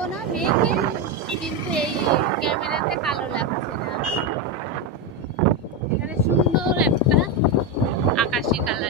কালো না মেঘে, কিন্তু এই ক্যামেরাতে কালো লাগছে না। এখানে সুন্দর একটা আকাশি কালার।